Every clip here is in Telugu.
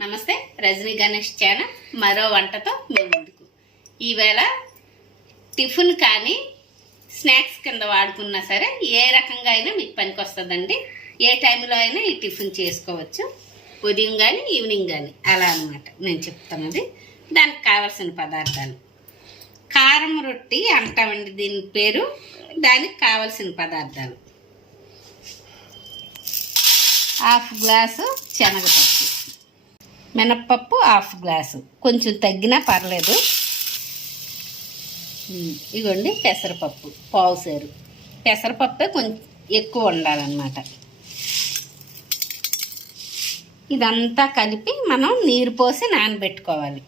నమస్తే రజనీ గణేష్ ఛానల్. మరో వంటతో మీ ముందుకు. ఈవేళ టిఫిన్ కానీ స్నాక్స్ కింద వాడుకున్నా సరే ఏ రకంగా అయినా మీకు పనికి వస్తుందండి ఏ టైంలో అయినా ఈ టిఫిన్ చేసుకోవచ్చు. ఉదయం కానీ ఈవినింగ్ కానీ. అలా అన్నమాట. నేను చెప్తున్నది. దానికి కావలసిన పదార్థాలు. కారం రొట్టి అంటామండి దీని పేరు. దానికి కావలసిన పదార్థాలు. హాఫ్ గ్లాసు శనగపప్పు. మినప్పప్పు హాఫ్ గ్లాసు. కొంచెం తగ్గినా పర్లేదు. ఇగోండి పెసరపప్పు పావు సేరు. పెసరపప్పే కొంచెం ఎక్కువ ఉండాలన్నమాట. ఇదంతా కలిపి మనం నీరు పోసి నానబెట్టుకోవాలి.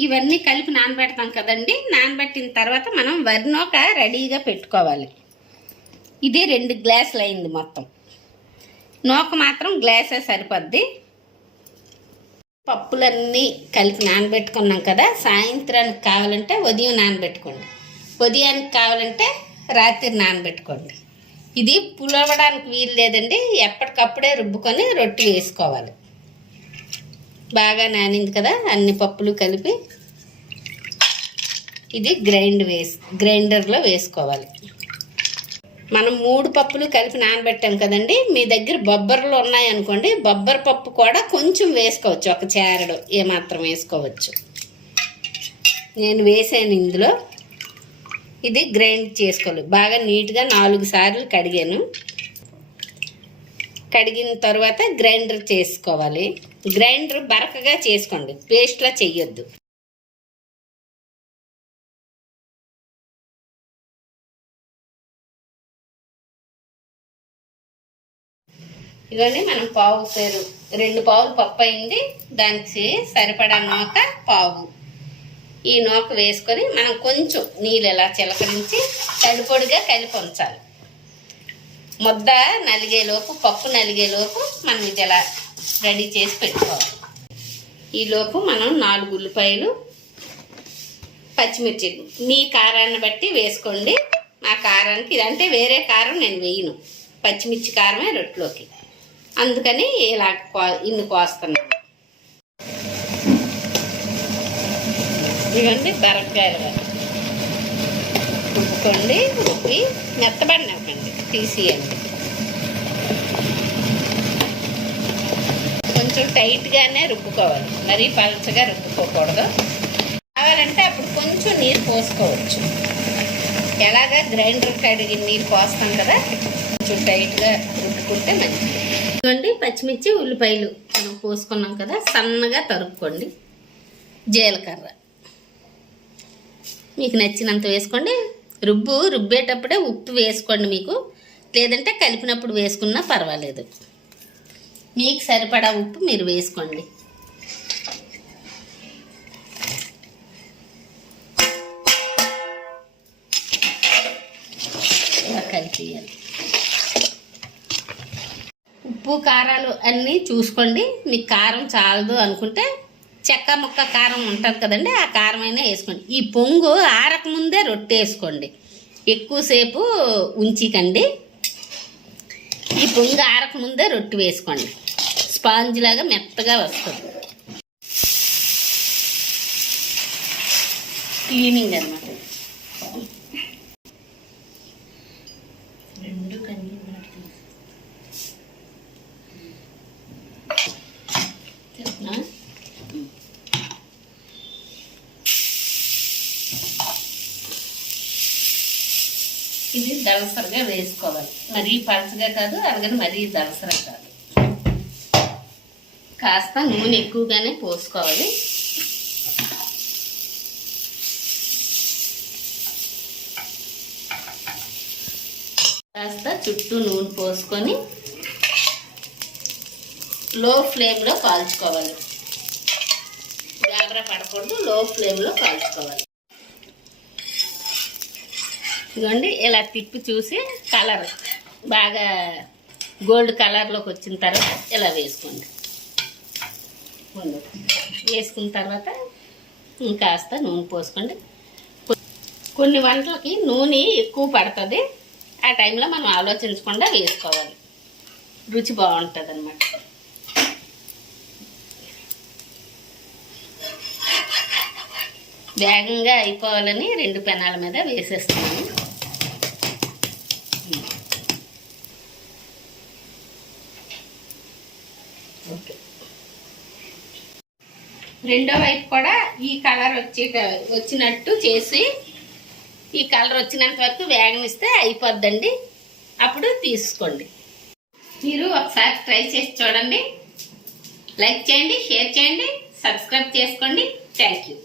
ఇవన్నీ కలిపి నానబెడతాం కదండి. నానబెట్టిన తర్వాత మనం వరినోక రెడీగా పెట్టుకోవాలి. ఇది రెండు గ్లాసులు అయింది మొత్తం. నూక మాత్రం గ్లాసే సరిపోద్ది. పప్పులన్నీ కలిపి నానబెట్టుకున్నాం కదా సాయంత్రానికి కావాలంటే ఉదయం నానబెట్టుకోండి. ఉదయానికి కావాలంటే రాత్రి నానబెట్టుకోండి. ఇది పులవడానికి వీలు లేదండి ఎప్పటికప్పుడే రుబ్బుకొని రొట్టె వేసుకోవాలి. బాగా నానింది కదా అన్ని పప్పులు కలిపి. ఇది గ్రైండ్ వేసి గ్రైండర్లో వేసుకోవాలి. మనం మూడు పప్పులు కలిపి నానబెట్టాం కదండి. మీ దగ్గర బొబ్బర్లు ఉన్నాయనుకోండి బొబ్బర్ పప్పు కూడా కొంచెం వేసుకోవచ్చు. ఒక చేరడు ఏమాత్రం వేసుకోవచ్చు. నేను వేసాను ఇందులో. ఇది గ్రైండ్ చేసుకోవాలి. బాగా నీట్గా నాలుగు సార్లు కడిగాను. కడిగిన తర్వాత గ్రైండర్ చేసుకోవాలి. గ్రైండర్ బరకగా చేసుకోండి. పేస్ట్లా చెయ్యొద్దు. ఇవన్నీ మనం పావు పేరు రెండు పావులు పప్పు అయింది. దానికి సరిపడా నూక పావు. ఈ నూక వేసుకొని మనం కొంచెం నీళ్ళు ఇలా చిలకరించి తడిపొడిగా కలిపి ఉంచాలి. ముద్ద నలిగేలోపు పప్పు నలిగేలోపు మనం ఇది ఇలా రెడీ చేసి పెట్టుకోవాలి. ఈలోపు మనం నాలుగు ఉల్లిపాయలు పచ్చిమిర్చి. మీ కారాన్ని బట్టి వేసుకోండి. మా కారానికి ఇదంటే వేరే కారం నేను వేయను. పచ్చిమిర్చి కారమే రొట్టెలోకి. అందుకని ఇలా కో- ఇన్ని కోస్తున్నాను ఇవన్నీ బరకాయలు రుబ్బుకోండి రుబ్బి మెత్తబడినవ్వండి తీసియండి. కొంచెం టైట్గానే రుబ్బుకోవాలి. మరీ పలచగా రుబ్బుకోకూడదు. కావాలంటే అప్పుడు కొంచెం నీరు పోసుకోవచ్చు. ఎలాగా గ్రైండర్ కడిగి నీరు పోస్తాం కదా కొంచెం టైట్గా రుబ్బుకుంటే మంచిది. ఇదిగోండి పచ్చిమిర్చి ఉల్లిపాయలు మనం పోసుకున్నాం కదా సన్నగా తరుక్కోండి. జీలకర్ర. మీకు నచ్చినంత వేసుకోండి. రుబ్బు రుబ్బేటప్పుడే ఉప్పు వేసుకోండి మీకు. లేదంటే కలిపినప్పుడు వేసుకున్నా పర్వాలేదు. మీకు సరిపడా ఉప్పు మీరు వేసుకోండి. కలిపియాలి. ఉప్పు కారాలు అన్నీ చూసుకోండి. మీకు కారం చాలదు అనుకుంటే చెక్క ముక్క కారం ఉంటుంది కదండి ఆ కారం అయినా వేసుకోండి. ఈ పొంగు ఆరకముందే రొట్టె వేసుకోండి ఎక్కువసేపు ఉంచికండి. ఈ పొంగు ఆరకముందే రొట్టె వేసుకోండి. స్పాంజ్ లాగా మెత్తగా వస్తుంది. క్లీనింగ్ అనమాట రెండు కన్నీ చెప్తున్నా ఇది వేసుకోవాలి. మరీ పలచగా కాదు అలాగని మరీ దలసర కాదు. కాస్త నూనె ఎక్కువగానే పోసుకోవాలి. కాస్త చుట్టూ నూనె పోసుకొని లో ఫ్లేమ్లో కాల్చుకోవాలి. గాబరా పడకూడదు లో ఫ్లేమ్లో కాల్చుకోవాలి. ఇదిగోండి ఇలా తిప్పి చూసి కలర్ బాగా గోల్డ్ కలర్లోకి వచ్చిన తర్వాత ఇలా వేసుకోండి. వేసుకున్న తర్వాత ఇంకాస్త నూనె పోసుకోండి. కొన్ని వంటలకి నూనె ఎక్కువ పడుతుంది. ఆ టైంలో మనం ఆలోచించకుండా వేసుకోవాలి. రుచి బాగుంటుంది అనమాట వేగంగా అయిపోవాలని రెండు పెనాల మీద వేసేస్తున్నాను. ఓకే. రెండో వైపు కూడా ఈ కలర్ వచ్చే వచ్చినట్టు చేసి ఈ కలర్ వచ్చినంత వరకు వేగనిస్తే అయిపోద్దండి. అప్పుడు తీసుకోండి. మీరు ఒకసారి ట్రై చేసి చూడండి. లైక్ చేయండి షేర్ చేయండి సబ్స్క్రైబ్ చేసుకోండి. Thank you.